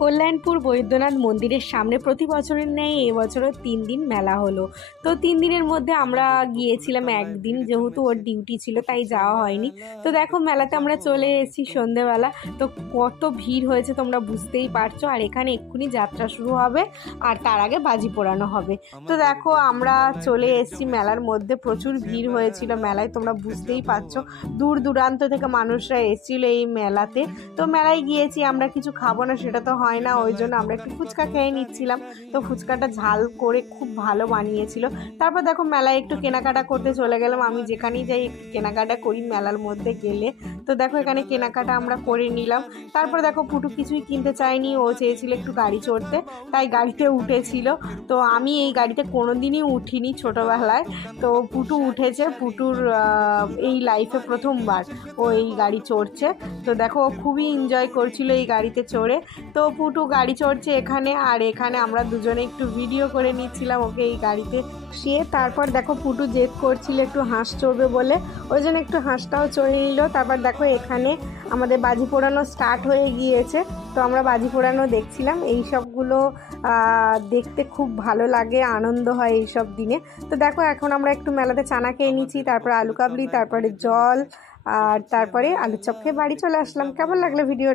কল্যাণপুর বৈদ্যনাথ মন্দিরের সামনে প্রতি বছরের ন্যায় এবছরও 3 দিন মেলা হলো। তো 3 দিনের মধ্যে আমরা গিয়েছিলাম একদিন, যেহেতু ওর ডিউটি ছিল তাই যাওয়া হয়নি। তো দেখো মেলাতে আমরা চলে এসেছি সন্ধেবেলা। তো কত ভিড় হয়েছে তোমরা বুঝতেই পারছো। আর এখানে এক্ষুনি যাত্রা শুরু হবে আর তার আগে বাজি পোড়ানো হবে। তো দেখো আমরা চলে এসেছি মেলার মধ্যে, প্রচুর ভিড় হয়েছিল মেলায়, তোমরা বুঝতেই পারছো। দূর দূরান্ত থেকে মানুষরা এসেছিল এই মেলাতে। তো মেলায় গিয়েছি, আমরা কিছু খাবো না সেটা তো হয় না, ওই জন্য আমরা একটু ফুচকা খেয়ে নিচ্ছিলাম। তো ফুচকাটা ঝাল করে খুব ভালো বানিয়েছিল। তারপর দেখো মেলায় একটু কেনাকাটা করতে চলে গেলাম। আমি যেখানেই যাই একটু কেনাকাটা করি মেলার মধ্যে গেলে। তো দেখো এখানে কেনাকাটা আমরা করে নিলাম। তারপর দেখো পুটু কিছুই কিনতে চায়নি, ও চেয়েছিল একটু গাড়ি চড়তে, তাই গাড়িতে উঠেছিল। তো আমি এই গাড়িতে কোনোদিনই উঠিনি ছোটোবেলায়। তো পুটু উঠেছে, পুটুর এই লাইফে প্রথমবার ও এই গাড়ি চড়ছে। তো দেখো ও খুবই এনজয় করছিল এই গাড়িতে চড়ে। তো পুটু গাড়ি চড়ছে এখানে, আর এখানে আমরা দুজনে একটু ভিডিও করে নিচ্ছিলাম ওকে এই গাড়িতে শুয়ে। তারপর দেখো পুটু জেদ করছিল একটু হাঁস চড়বে বলে, ওই জন্য একটু হাঁসটাও চড়ে নিল। তারপর দেখো এখানে আমাদের বাজি পোড়ানো স্টার্ট হয়ে গিয়েছে। তো আমরা বাজি পোড়ানো দেখছিলাম। এই সবগুলো দেখতে খুব ভালো লাগে, আনন্দ হয় এই সব দিনে। তো দেখো এখন আমরা একটু মেলাতে চানা খেয়ে নিচ্ছি, তারপরে আলু কাবলি, তারপরে জল, আর তারপরে আলুর চপ খেয়ে বাড়ি চলে আসলাম। কেমন লাগলো ভিডিও?